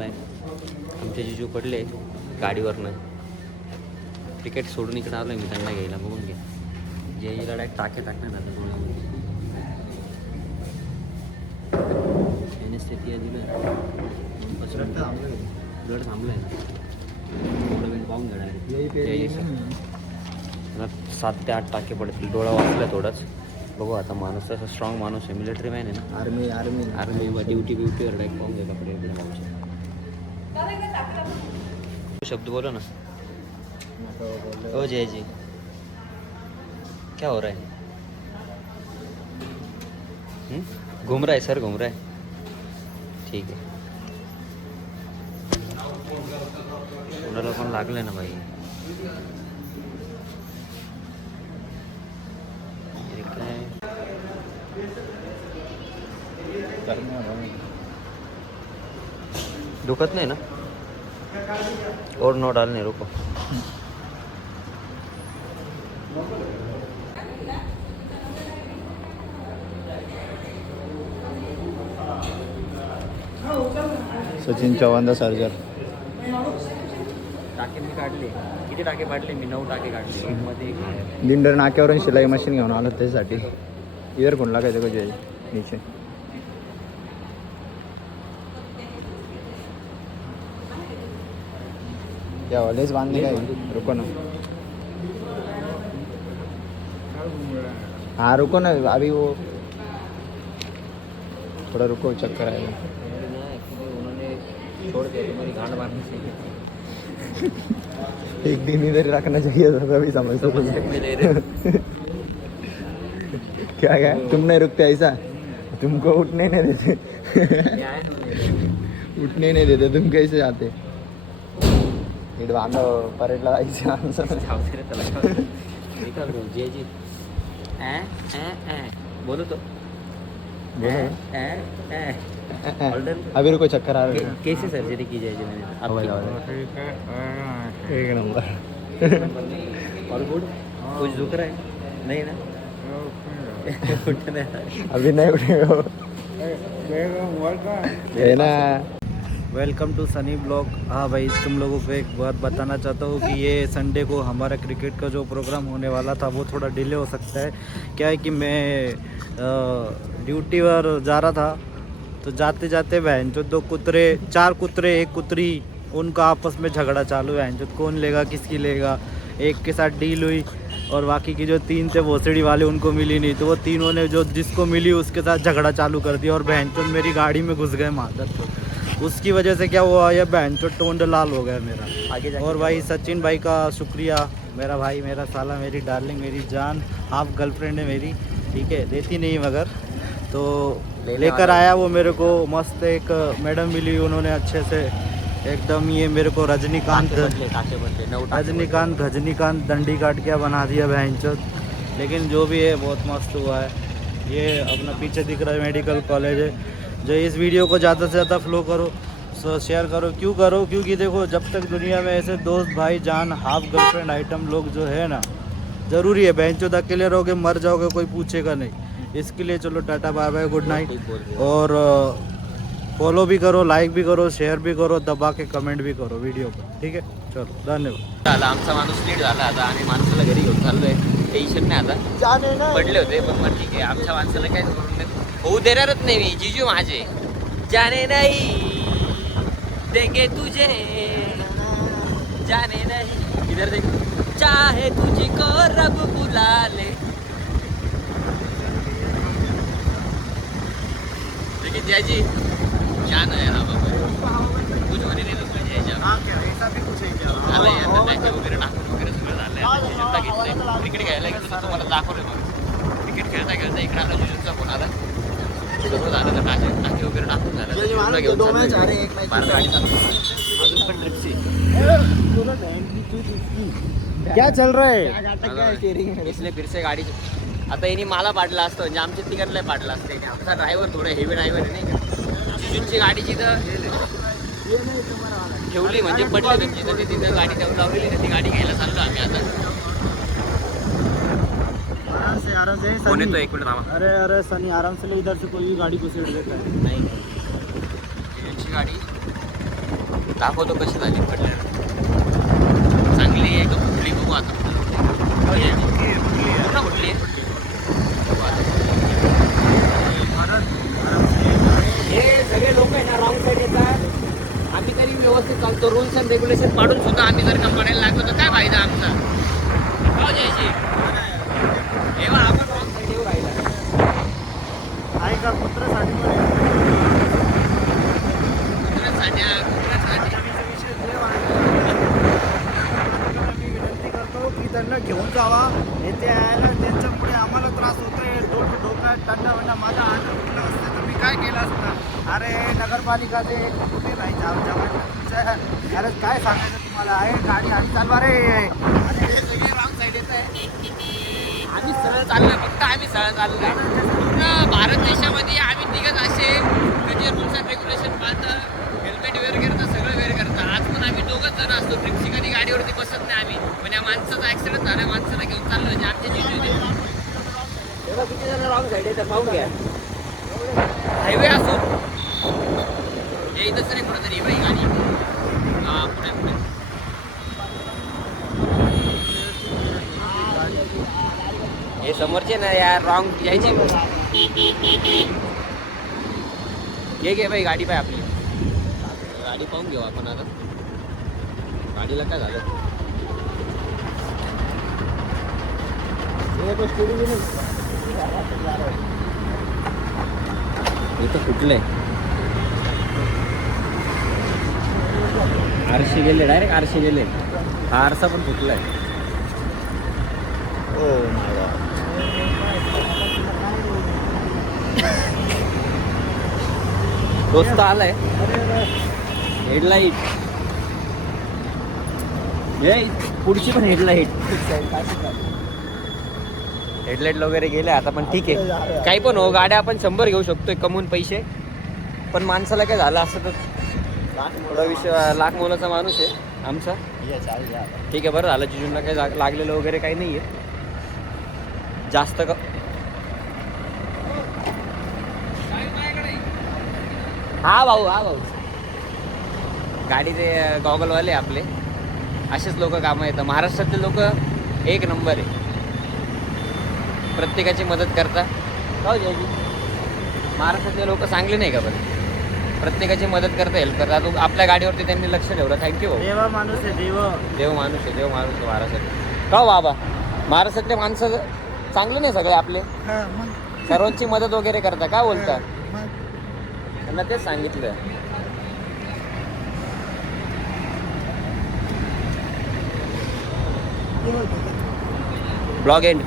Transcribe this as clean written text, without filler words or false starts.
आहे. आमचे जिजू पडले गाडीवरनं. क्रिकेट सोडून इकडे आलो आहे मी त्यांना घ्यायला. बघून घ्या जेईला डायरेक्ट टाके टाकणार आता डोळ्यामध्ये. स्थिती दिलं ब्लड थांबलं आहे. थोडं वेळ पाहून घ्या डायरेक्ट. 7 ते 8 टाके पडतील. डोळा वाचला थोडाच. बघू आता. माणूस तसा स्ट्रॉंग माणूस आहे. मिलिटरी मॅन आहे ना. आर्मी ड्युटीवर डायरेक्ट पाहून घ्या कपडे वगैरे पाहू. शब्द बोलो ना. ओ जय जी, क्या हो रहा है? घूम रहा है सर, घूम रहा है. ठीक आहे. कोणाला पण लागलं ना भाई. काय दुखत नाही ना. और नो डालने रुको. सचिन चव्हाण सर्जर. टाके मी काढले. किती टाके काढले मी? 9 टाके काढले. मध्ये दिंडर नाक्यावरून शिलाई मशीन घेऊन आलो त्यासाठी. इयरफोन लागायचं का नीचे. क्या वालेच बांधले काय. रुको ना. हाँ रुको ना अभी वो थोड़ा रुको चक्कर आएगा. उन्होंने छोड़ दिया तुम्हारी गांड मारने से. एक दिन इधर रखना चाहिए था तभी समझ तो क्या क्या तुम नहीं रुकते ऐसा. तुमको उठने नहीं देते. उठने नहीं देते. तुम कैसे आते. इट बांधो परेडला जायचं. जय जी. बोलो तो. अभी रुको चक्कर आ रहा है. कैसे सर्जरी की जाएगी मैंने? एक नंबर. और गुड. कुछ दुख रहा है नहीं ना? अभी नहीं उठेगा है ना. Welcome to Sunny blog. हाँ भाई, तुम लोगों को एक बात बताना चाहता हूँ कि ये संडे को हमारा क्रिकेट का जो प्रोग्राम होने वाला था वो थोड़ा डिले हो सकता है. क्या है कि मैं ड्यूटी पर जा रहा था तो जाते जाते बहन जो 2 कुतरे 4 कुतरे 1 कुतरी उनका आपस में झगड़ा चालू है. जो कौन लेगा किसकी लेगा. एक के साथ डील हुई और बाकी की जो 3 थे भोसड़ी वाले उनको मिली नहीं. तो वो तीनों ने जो जिसको मिली उसके साथ झगड़ा चालू कर दिया और बहन चोद मेरी गाड़ी में घुस गए मादर चोद. उसकी वजह से क्या हुआ, यह बहन चोद टोंड लाल हो गया मेरा. आगे और भाई सचिन भाई का शुक्रिया. मेरा भाई, मेरा साला, मेरी डार्लिंग, मेरी जान, हाफ गर्लफ्रेंड है मेरी. ठीक है, देती नहीं मगर तो लेकर आया वो मेरे को. मस्त एक मैडम मिली. उन्होंने अच्छे से एकदम ये मेरे को रजनीकांत दंडी काट के बना दिया बहन चोद. लेकिन जो भी है बहुत मस्त हुआ है. ये अपना पीछे दिख रहा है मेडिकल कॉलेज है. जो इस वीडियो को ज़्यादा से ज़्यादा फ्लो करो, शेयर करो. क्यों करो? क्योंकि देखो जब तक दुनिया में ऐसे दोस्त भाई जान हाफ गर्लफ्रेंड आइटम लोग जो है ना, ज़रूरी है. बहन चोद अकेले रहोगे मर जाओगे, कोई पूछेगा नहीं. इसके लिए चलो tata bye bye good night. और फॉलो भी करो, लाइक भी करो, शेअर भी करो, दबा के कमेंट भी करो व्हिडिओ पर. ठीक आहे, चलो धन्यवाद. झाला आमचा माणूस लीड झाला आता आणि माणसाला घरी घेऊन चाललोय. टेन्शन नाही आता. पडले होते पण मग ठीक आहे. आमच्या माणसाला काय होऊ देणारच नाही मी. जिजू माझे जाने नाही देंगे तुझे जाने नहीं. इधर देख. चाहे तुझी को रब बुला ले. लेकिन जय जी जान है ना बाबा. कुछ होने नहीं लगता जय जी. झालं यार टाके वगैरे टाकून वगैरे सगळं झालंय. आता जिजूला घेतलंय. क्रिकेट खेळायला गेलो तर तुम्हाला दाखवलं मग. क्रिकेट खेळता खेळता इकडे आला जिजूचा फोन आला. सगळं झालं तर टाके वगैरे टाकून झालं. जिजूला घेऊन चाललोय. बाहेर गाडी चालू अजून पण ट्रिपची. क्या चल रहा है. इसलिए फिर से गाडी आता यांनी मला पाडलं असतं म्हणजे आमच्या तिकडला पाडलं असतं. आमचा ड्रायव्हर थोडं हेवी ड्रायव्हर आहे नाही का. जिजूंची गाडीची तर ठेवली म्हणजे पडली त्यांची. तर तिथं गाडी ठेवून लावलेली ना, ती गाडी घ्यायला चाललो आम्ही आता. आराम से फोन येतो 1 मिनिट थांबा. अरे सनी आराम से ले. इधर से कोई गाड़ी को सीट देता है नाही जिजूंची गाडी दाखवतो कशी झाली पडल्यावर. चांगली आहे का फुटली बघू आता. पूर्ण फुटली आहे. हे सगळे लोक आहे ना रॉंग साईड येतात. आम्ही तरी व्यवस्थित चालतो. रूल्स अँड रेग्युलेशन पाडून सुद्धा आम्ही जर का पडायला लागलो तर काय फायदा आमचा. हो जयजी हे बघ आपण रॉंग साईड येऊ राहिला. आहे का कुत्र्यासाठी मी विनंती करतो की त्यांना घेऊन जावा. येथे यायला त्यांच्यामुळे आम्हाला त्रास होतोय. डोक्यात टंडा वंडा माझा हात उठला असतं तर मी काय केलं असतं. अरे नगरपालिकाचे कुठे नाही अरे काय सांगायचं तुम्हाला. आहे गाडी आधी चालवा रे. हे सगळे रॉंग साईड येत आहे. आम्ही सरळ चाललोय. फक्त आम्ही सरळ चाललोय. पूर्ण भारत देशामध्ये आम्ही निघत असे त्याचे रूल्स अँड रेग्युलेशन पाळतं. हेल्मेट वेअर करतं. सगळं वेअर करतं. आज पण आम्ही दोघंच जण असतो. ट्रिप्सी कधी गाडीवरती बसत नाही आम्ही. पण या माणसाचा ऍक्सिडेंट झाला. माणसाला घेऊन चाललोय जे आमचे जिजू तेव्हा किती जण रॉंग साईड येतं पाहून घ्या. हायवे असून हे इथंच नाही कुठंतरी बाई गाडी. हा पुढे पुढे हे समोरचे ना यार रॉंग यायची. घे बाई गाडी पाय आपली. गाडी पाहून घेऊ आपण आता. गाडीला काय झालं. इथं फुटलंय. आरशी गेले डायरेक्ट आरशी गेले. हा आरसा पण फुटलाय. दोस्त आलाय. हेडलाईट हे पुढची पण हेडलाईट वगैरे गेले आता. पण ठीक आहे काही पण हो. गाड्या आपण 100 घेऊ शकतोय कमवून पैसे. पण माणसाला काय झालं असं तर थोडा विषय. लाख मोलाचा माणूस आहे आमचा. ठीक आहे बरं झालं. जिजूंना काही लागलेलं वगैरे काही नाही आहे जास्त हा भाऊ गाडीचे गॉगलवाले आपले असेच लोक कामं येतात. महाराष्ट्रातले लोक एक नंबर आहे. प्रत्येकाची मदत करता. हो जयजी महाराष्ट्रातले लोक चांगले नाही का. पण प्रत्येकाची मदत करता हेल्प करतात. आपल्या गाडीवरती त्यांनी लक्ष ठेवलं. थँक्यू. देवा माणूस आहे. देव माणूस आहे महाराष्ट्रात. हो बाबा महाराष्ट्रातले माणसं चांगले नाही सगळे आपले. सर्वांची मदत वगैरे करता. काय बोलता. त्यांना तेच सांगितलं. Blog end.